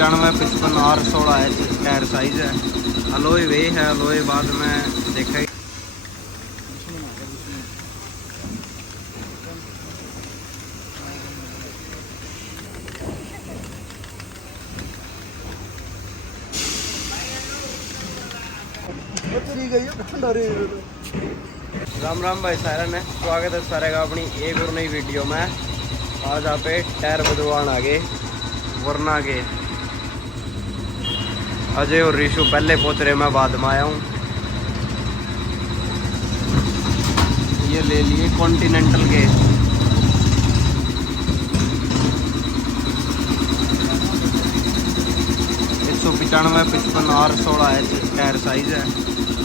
195 55 R16 है tyre size है। Alloy वे है, अलोए बाद में देखा राम राम भाई सारा ने स्वागत है सारे का अपनी एक और नई वीडियो में। आज आप टायर बदलवान आगे वरना आगे अजय और ऋषु पहले पहुंच रहे, मैं बाद में आया हूँ। ये ले लिए कॉन्टिनेंटल के 195 55 R16 है टायर साइज है।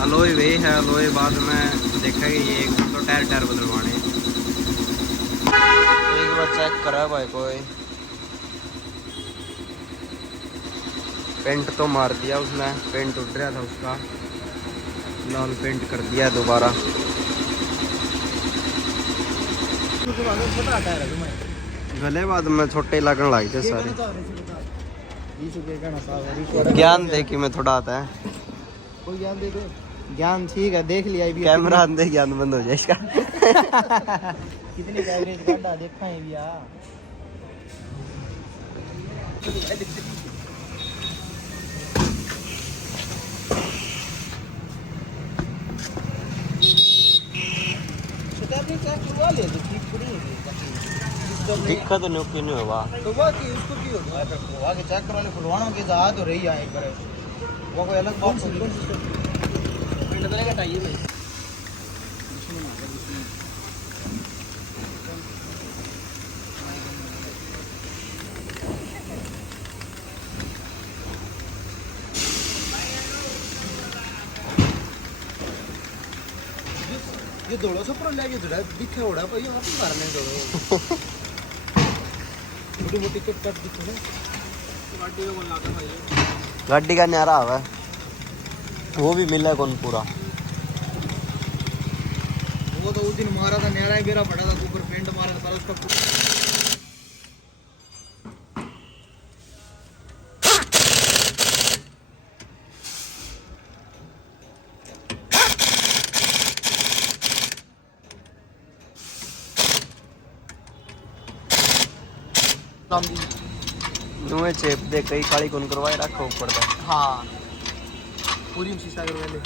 अलोए वे है, अलोए बाद में देखा कि ये तो टायर बदलवाने। एक बार चेक करा भाई, कोई पेंट तो मार दिया उसने, पेंट उड़ रहा था उसका, लाल पेंट कर दिया दोबारा। गले बाद में छोटे लगन लग थे सारे। ज्ञान दे कि मैं थोड़ा आता है कोई ज्ञान दे दो। ज्ञान ठीक है, देख लिया भी कैमरा अंदर ज्ञान बंद हो जाए इसका। कितनी एवरेज काटा देखा है भैया। दिक्कत तो नहीं हुआ तो वो की उसको की होगा वो आगे चेक करवाने खुलवाना के जा तो रही है पर वो कोई अलग बात होगी। पिंड तो लेगा टाइए भाई ये दौड़ो से पर लेके जुड़ा दिखे उड़ा पर ये आप मारने दौड़ो मोटी मोटी कट कट दिखे गाड़ी को लगा भाई। गाड़ी का न्यारा हुआ वो भी मिला कौन पूरा। वो तो उस दिन मारा था न्यारा ही मेरा बड़ा था, ऊपर पेंट मारा था उसका। नुए चेप दे कई काली कौन करवाए रखो ऊपर दा। हाँ पूरी शीशा करवा ले।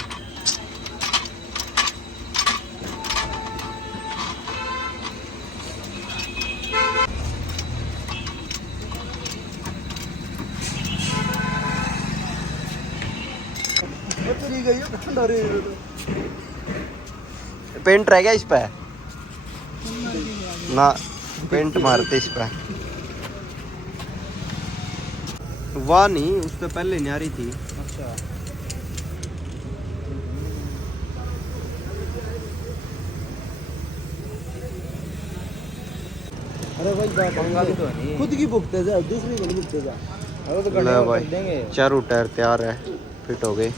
पेंट रह गया इस पे ना, पेंट मारते इस पे। वाह नहीं, उस पे पहले न्यारी थी। अच्छा अरे भाई तो नहीं खुद की भुगते जा, दूसरी को भुगते जा। अरे तो ले भाई चारों टायर तैयार है, फिट हो गए।